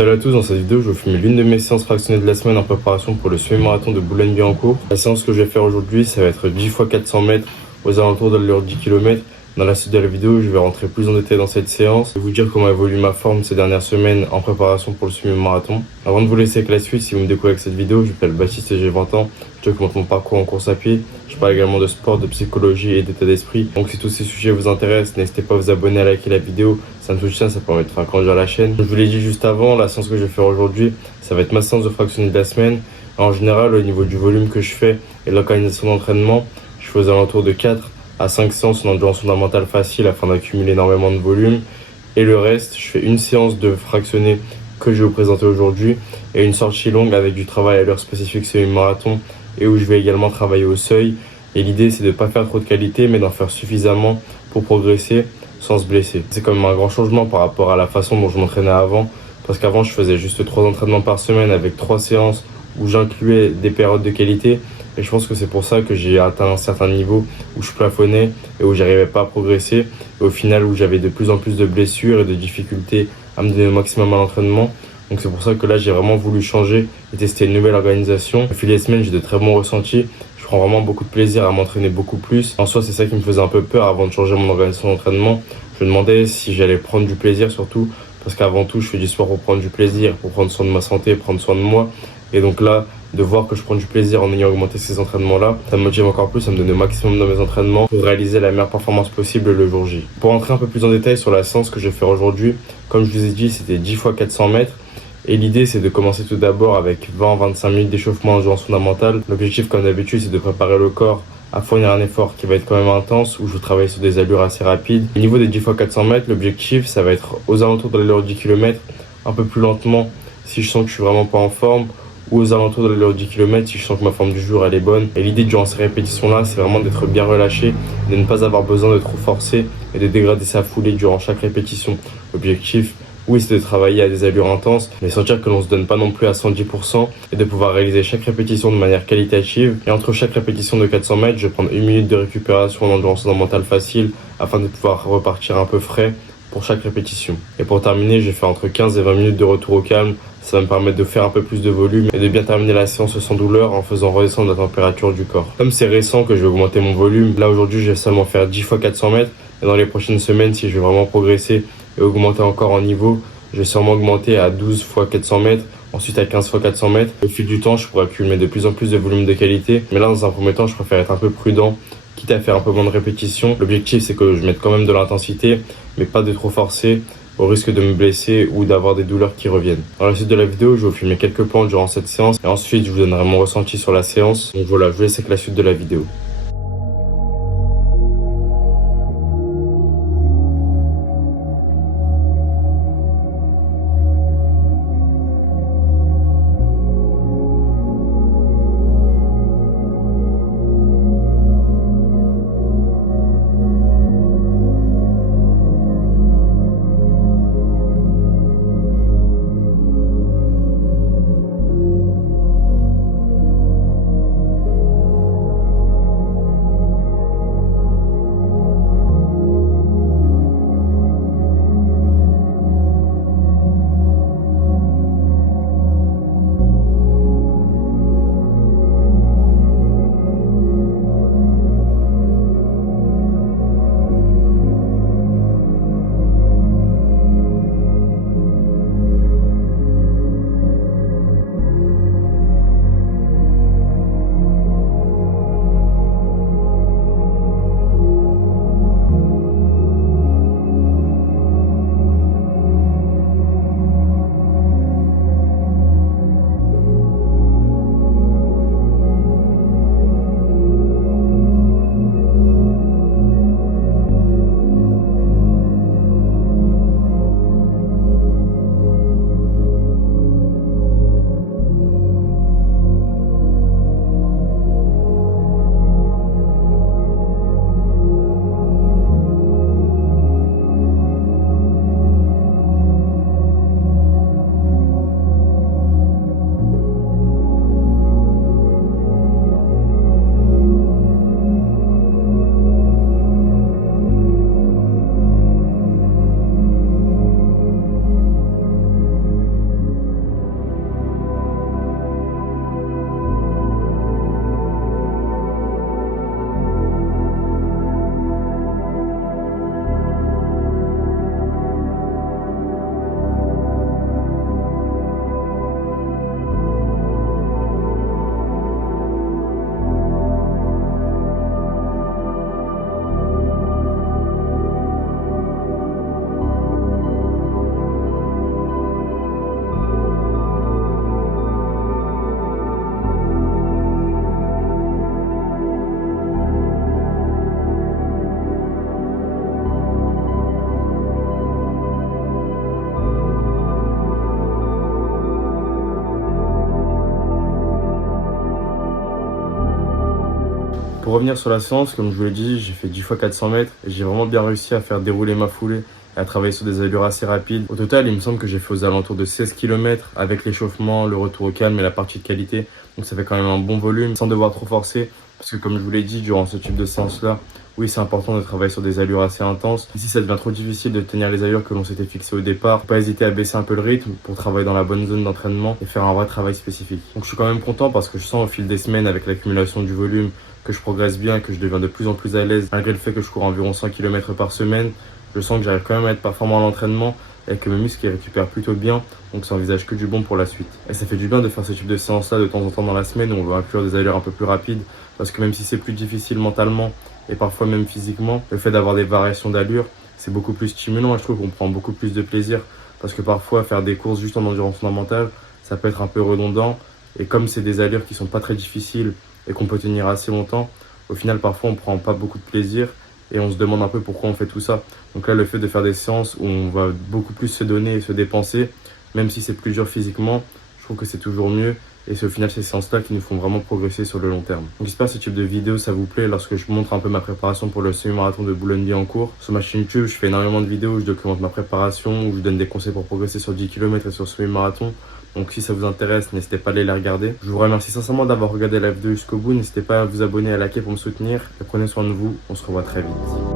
Salut à tous, dans cette vidéo je vais vous filmer l'une de mes séances fractionnées de la semaine en préparation pour le semi-marathon de Boulogne-Billancourt. La séance que je vais faire aujourd'hui, ça va être 10 x 400 mètres aux alentours de l'heure 10 km. Dans la suite de la vidéo, je vais rentrer plus en détail dans cette séance et vous dire comment évolue ma forme ces dernières semaines en préparation pour le semi-marathon. Avant de vous laisser avec la suite, si vous me découvrez avec cette vidéo, je m'appelle Baptiste et j'ai 20 ans. Je documente mon parcours en course à pied. Je parle également de sport, de psychologie et d'état d'esprit. Donc si tous ces sujets vous intéressent, n'hésitez pas à vous abonner, à liker la vidéo. Ça me soutient, ça permet de faire grandir la chaîne. Comme je vous l'ai dit juste avant, la séance que je vais faire aujourd'hui, ça va être ma séance de fractionné de la semaine. En général, au niveau du volume que je fais et de l'organisation d'entraînement, je fais aux alentours de 4 à 5 séances en endurance fondamentale facile afin d'accumuler énormément de volume. Et le reste, je fais une séance de fractionné que je vais vous présenter aujourd'hui et une sortie longue avec du travail à l'heure spécifique semi-marathon et où je vais également travailler au seuil. Et l'idée, c'est de ne pas faire trop de qualité, mais d'en faire suffisamment pour progresser sans se blesser. C'est quand même un grand changement par rapport à la façon dont je m'entraînais avant, parce qu'avant, je faisais juste 3 entraînements par semaine avec 3 séances où j'incluais des périodes de qualité. Et je pense que c'est pour ça que j'ai atteint un certain niveau où je plafonnais et où j'arrivais pas à progresser. Et au final, où j'avais de plus en plus de blessures et de difficultés à me donner au maximum à l'entraînement. Donc c'est pour ça que là, j'ai vraiment voulu changer et tester une nouvelle organisation. Au fil des semaines, j'ai de très bons ressentis. Je prends vraiment beaucoup de plaisir à m'entraîner beaucoup plus. En soi, c'est ça qui me faisait un peu peur avant de changer mon organisation d'entraînement. Je me demandais si j'allais prendre du plaisir surtout. Parce qu'avant tout, je fais du sport pour prendre du plaisir, pour prendre soin de ma santé, prendre soin de moi. Et donc là, de voir que je prends du plaisir en ayant augmenté ces entraînements-là, ça me motive encore plus à me donner au maximum dans mes entraînements pour réaliser la meilleure performance possible le jour J. Pour entrer un peu plus en détail sur la séance que je vais faire aujourd'hui, comme je vous ai dit, c'était 10 x 400 mètres. Et l'idée, c'est de commencer tout d'abord avec 20-25 minutes d'échauffement en endurance fondamentale. L'objectif, comme d'habitude, c'est de préparer le corps à fournir un effort qui va être quand même intense, où je vais travailler sur des allures assez rapides. Au niveau des 10 x 400 mètres, l'objectif, ça va être aux alentours de l'heure 10 km, un peu plus lentement si je sens que je suis vraiment pas en forme, ou aux alentours de l'heure 10 km si je sens que ma forme du jour elle est bonne. Et l'idée durant ces répétitions-là, c'est vraiment d'être bien relâché, de ne pas avoir besoin de trop forcer et de dégrader sa foulée durant chaque répétition. L'objectif, oui, c'est de travailler à des allures intenses, mais sentir que l'on ne se donne pas non plus à 110% et de pouvoir réaliser chaque répétition de manière qualitative. Et entre chaque répétition de 400 mètres, je vais prendre 1 minute de récupération en endurance fondamentale facile afin de pouvoir repartir un peu frais pour chaque répétition. Et pour terminer, je vais faire entre 15 et 20 minutes de retour au calme. Ça va me permettre de faire un peu plus de volume et de bien terminer la séance sans douleur en faisant redescendre la température du corps. Comme c'est récent que je vais augmenter mon volume, là aujourd'hui je vais seulement faire 10 x 400 mètres. Et dans les prochaines semaines, si je veux vraiment progresser et augmenter encore en niveau, je vais sûrement augmenter à 12 x 400 mètres, ensuite à 15 x 400 mètres. Au fil du temps, je pourrais accumuler de plus en plus de volume de qualité. Mais là, dans un premier temps, je préfère être un peu prudent, quitte à faire un peu moins de répétitions. L'objectif, c'est que je mette quand même de l'intensité, mais pas de trop forcer, au risque de me blesser ou d'avoir des douleurs qui reviennent. Dans la suite de la vidéo, je vais vous filmer quelques plans durant cette séance et ensuite je vous donnerai mon ressenti sur la séance. Donc voilà, je vous laisse avec la suite de la vidéo. pour revenir sur la séance, comme je vous l'ai dit, j'ai fait 10 fois 400 mètres et j'ai vraiment bien réussi à faire dérouler ma foulée et à travailler sur des allures assez rapides. Au total, il me semble que j'ai fait aux alentours de 16 km avec l'échauffement, le retour au calme et la partie de qualité. Donc ça fait quand même un bon volume sans devoir trop forcer. Parce que comme je vous l'ai dit, durant ce type de séance-là, oui, c'est important de travailler sur des allures assez intenses. Ici, ça devient trop difficile de tenir les allures que l'on s'était fixées au départ. Faut pas hésiter à baisser un peu le rythme pour travailler dans la bonne zone d'entraînement et faire un vrai travail spécifique. Donc je suis quand même content parce que je sens au fil des semaines, avec l'accumulation du volume, que je progresse bien, que je deviens de plus en plus à l'aise. Malgré le fait que je cours environ 100 km par semaine, je sens que j'arrive quand même à être performant à l'entraînement et que mes muscles ils récupèrent plutôt bien, donc ça envisage que du bon pour la suite. Et ça fait du bien de faire ce type de séance-là de temps en temps dans la semaine où on veut inclure des allures un peu plus rapides, parce que même si c'est plus difficile mentalement et parfois même physiquement, le fait d'avoir des variations d'allure, c'est beaucoup plus stimulant et je trouve qu'on prend beaucoup plus de plaisir, parce que parfois faire des courses juste en endurance fondamentale, ça peut être un peu redondant, et comme c'est des allures qui sont pas très difficiles et qu'on peut tenir assez longtemps, au final parfois on prend pas beaucoup de plaisir et on se demande un peu pourquoi on fait tout ça. Donc là, le fait de faire des séances où on va beaucoup plus se donner et se dépenser, même si c'est plus dur physiquement, je trouve que c'est toujours mieux. Et c'est au final ces séances-là qui nous font vraiment progresser sur le long terme. Donc j'espère que ce type de vidéo, ça vous plaît lorsque je montre un peu ma préparation pour le semi-marathon de Boulogne-Billancourt. Sur ma chaîne YouTube, je fais énormément de vidéos où je documente ma préparation, où je donne des conseils pour progresser sur 10 km et sur ce semi-marathon. Donc si ça vous intéresse, n'hésitez pas à aller les regarder. Je vous remercie sincèrement d'avoir regardé la vidéo jusqu'au bout. N'hésitez pas à vous abonner, à liker pour me soutenir. Et prenez soin de vous. On se revoit très vite.